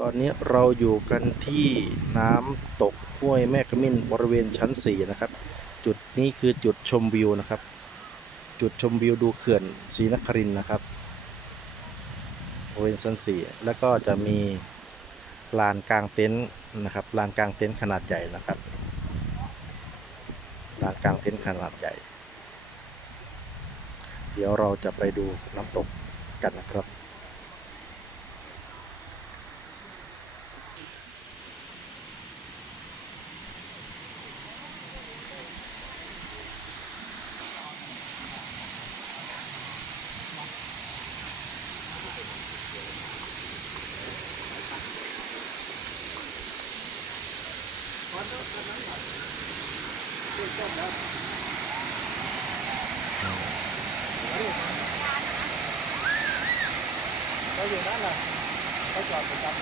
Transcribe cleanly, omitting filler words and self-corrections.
ตอนนี้เราอยู่กันที่น้ำตกห้วยแม่ขมิ้นบริเวณชั้น4นะครับจุดนี้คือจุดชมวิวนะครับจุดชมวิวดูเขื่อนศรีนครินทร์นะครับบริเวณชั้น4แล้วก็จะมีลานกลางเต็นท์นะครับลานกลางเต็นท์ขนาดใหญ่นะครับลานกลางเต็นท์ขนาดใหญ่เดี๋ยวเราจะไปดูน้ำตกกันนะครับเราอยู่นั่นแหละเขาจอดประจำ